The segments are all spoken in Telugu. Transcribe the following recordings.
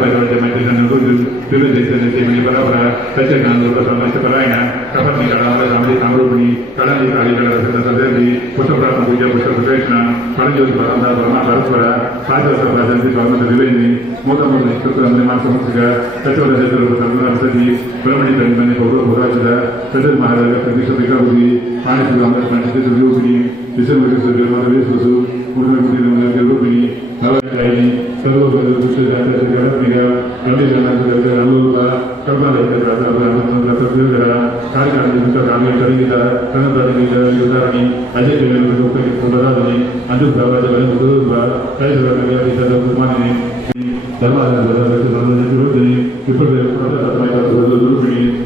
Bhagavate Meditation Guru, Civilization, Simini Parabara, Sachakan, Samarina, Kapati, Ramadi, Amrupani, Kalani, Kali, Sadari, Pushapra, Puja, Pusha Krishna, Panjo, Paranda, Paraswara, Father of Rajan, Government Viveni, Motamu, Sutra, Masamuka, Satura, Sati, Brahmani, Mani, Purajada, Sadar Maharaja, Kadisha Vikavudi, Panis Ramas, Rupini, December, Visu, Rupini, Navai, Salo, Pushaka, Ramila, Kabala, Karika, Karika, Kanada, Yudari, Ajay, Kubarani, Andu Baba, Kaisa, Kumani, people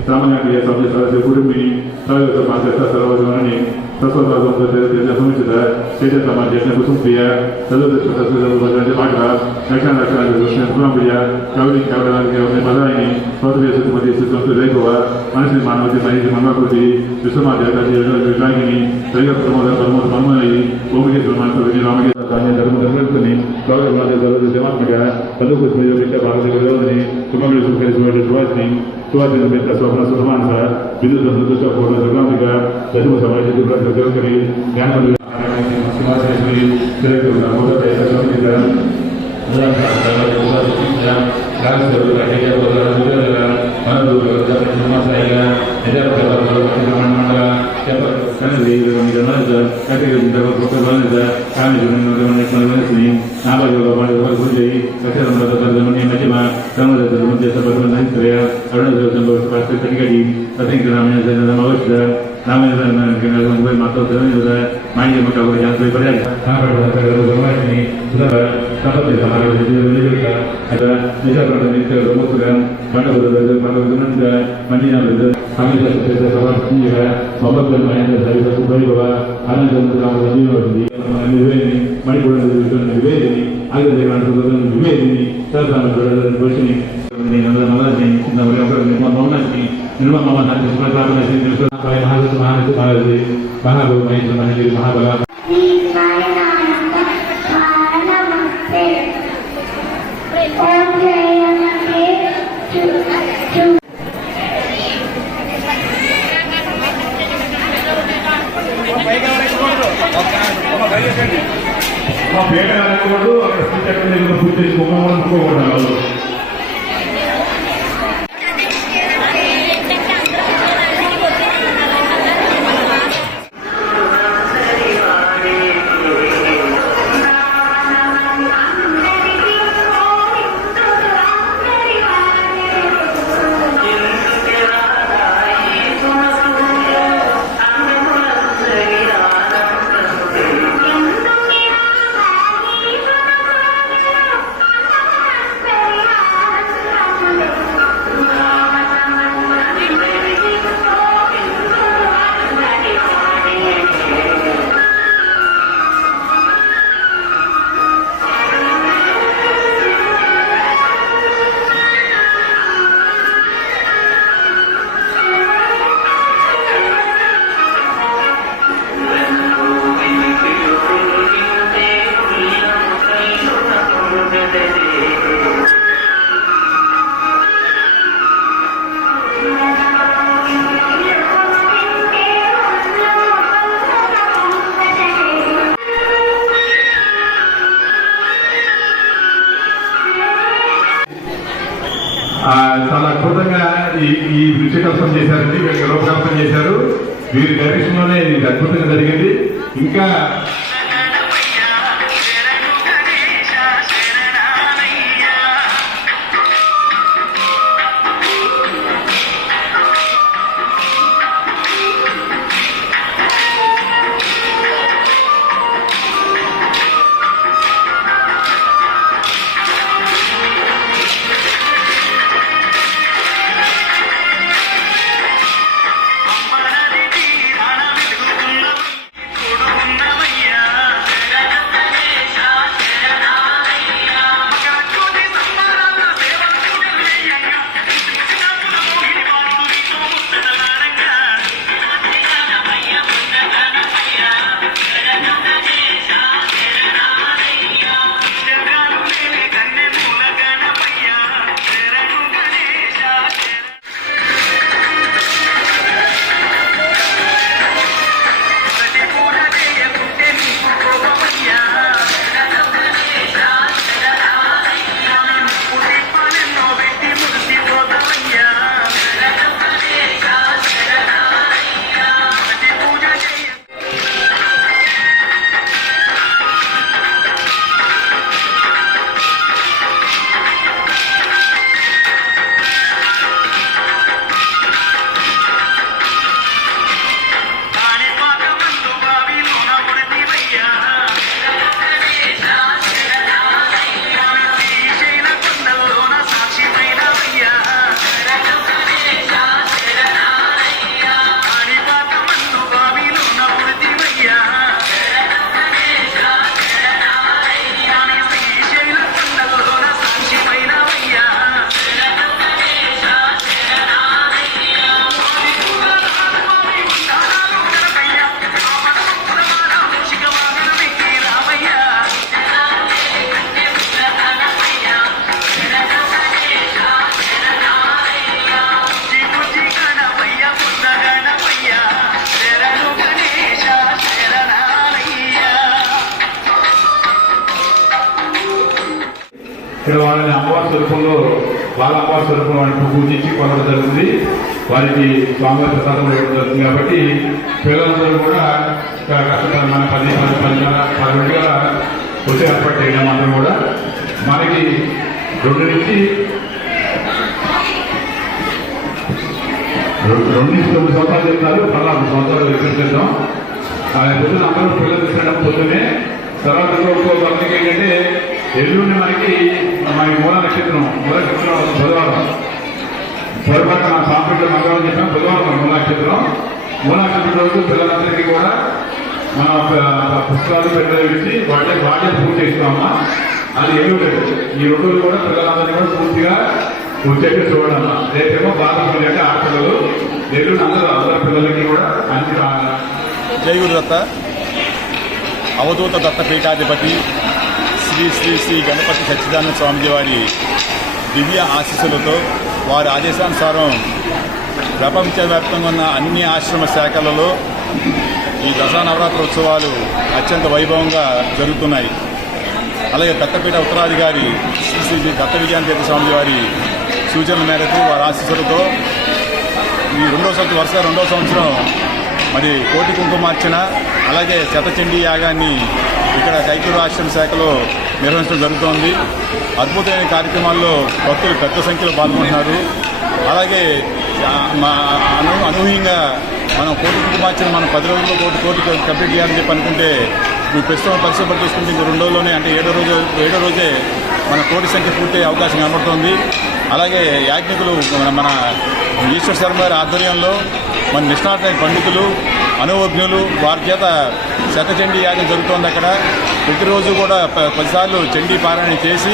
Samanya, Sabja, Kurumi, Sayo, Saravani, Sasova, the State of Majesty, Sufia, Salu, Nakan, Columbia, Kauri, Kavalani, Southwest System to Legova, Manasi Manu, Manapudi, Visama, Ragini, Rega Mamai, Omega, Ramagi, Dharmani, Cloud Mother, Demaka, Salukus, Bhagavani, Kumari, Rising, Tuas in the Metasova Sumansa, Visit of the Support of the Grammica, that was a way to run the Gurkari, Gandhi, Director of the Motor, చాలా అద్భుతంగా ఈ దృశ్యకల్పన చేశారండి, వీళ్ళకి రూపకల్పన చేశారు. వీరి డైరెక్షన్ లోనే ఇది అద్భుతంగా జరిగింది. ఇంకా Thank you. ఇక్కడ వాళ్ళని అమ్మవారి స్వరూపంలో వాళ్ళ అమ్మవారి స్వరూపం వాటిని పూజించి కొనడం జరుగుతుంది. వారికి స్వామివారి ప్రసాదం ఇవ్వడం జరుగుతుంది. కాబట్టి పిల్లలందరూ కూడా కష్టపడి మన 10 వచ్చే ఏర్పాటు చేయడం అందరం కూడా మనకి 2 నుంచి 9 సంవత్సరాలు చెప్తారు, 14 సంవత్సరాలు వినిపిస్తాం. పొద్దున అందరూ పిల్లలు తినడం పొద్దునే. తర్వాత మనకి ఏంటంటే ఎల్లుండి మనకి మూల నక్షత్రం బుధవారం పొరపాటు మన సాంస్కృతిక మంగళం చెప్పాం. బుధవారం మూల నక్షత్రం రోజు పిల్లలందరికీ కూడా మన పుస్తకాలు పెద్దలు ఇచ్చి వాటి పూజ చేస్తామమ్మా. అది ఎల్లుండి ఈ 2 రోజులు కూడా పిల్లలందరినీ కూడా పూర్తిగా వచ్చేట్టు చూడాలమ్మా. రేపేమో బాధపడి అంటే ఆడపిల్లలు ఎల్లుండి అందరూ పిల్లలకి కూడా అన్ని జై గురుదత్త. అవధూత దత్తపీఠాధిపతి శ్రీ శ్రీ శ్రీ గణపతి సచ్చిదానంద స్వామిజీ వారి దివ్య ఆశీస్సులతో వారి ఆదేశానుసారం ప్రపంచవ్యాప్తంగా ఉన్న అన్ని ఆశ్రమ శాఖలలో ఈ దసరా నవరాత్రి ఉత్సవాలు అత్యంత వైభవంగా జరుగుతున్నాయి. అలాగే దత్తపీఠ ఉత్తరాధికారి శ్రీ శ్రీ దత్త విజయాంతీర్థ స్వామిజీ వారి సూచనల మేరకు వారి ఆశీస్సులతో ఈ రెండో సంవత్సరం మరి కోటి కుంకుమార్చన అలాగే శతచండీ యాగాన్ని ఇక్కడ కైకూరు ఆశ్రమ శాఖలో నిర్వహించడం జరుగుతోంది. అద్భుతమైన కార్యక్రమాల్లో భక్తులు పెద్ద సంఖ్యలో పాల్గొంటున్నారు. అలాగే అనూహ్యంగా మనం కోటి కుంకుమార్చన మనం 10 రోజుల్లో కోటి కంప్లీట్ చేయాలని చెప్పి అనుకుంటే నువ్వు ప్రస్తుతం పరిశ్రమ చూసుకుంటే ఇంకో 2 రోజుల్లోనే అంటే 7వ రోజే మన కోటి సంఖ్య పూర్తయ్యే అవకాశం కనబడుతోంది. అలాగే యాజ్ఞికులు మన ఈశ్వర శర్మ గారి ఆధ్వర్యంలో మన నిష్ణాతులైన పండితులు అనుభవజ్ఞులు వారి చేత శతచండీ యాగం జరుగుతోంది. అక్కడ ప్రతిరోజు కూడా 10 సార్లు చండీ పారాయణ చేసి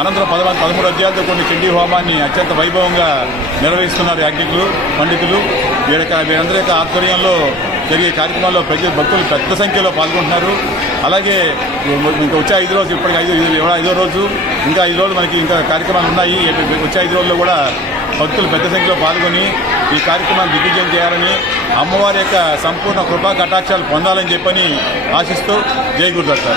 అనంతరం 13 అధ్యాయాలతో కొన్ని చండీ హోమాన్ని అత్యంత వైభవంగా నిర్వహిస్తున్నారు యాజ్ఞికులు పండితులు. వీరందరి యొక్క ఆధ్వర్యంలో జరిగే కార్యక్రమాల్లో భక్తులు పెద్ద సంఖ్యలో పాల్గొంటున్నారు. అలాగే ఇంకా వచ్చే 5 రోజు ఇప్పటికి 5వ రోజు ఇంకా 5 రోజులు మనకి ఇంకా కార్యక్రమాలు ఉన్నాయి. వచ్చే 5 రోజుల్లో కూడా భక్తులు పెద్ద సంఖ్యలో పాల్గొని ఈ కార్యక్రమాన్ని దిగ్విజయం చేయాలని అమ్మవారి యొక్క సంపూర్ణ కృపా కటాక్షాలు పొందాలని చెప్పని ఆశిస్తూ జై గురుదత్త.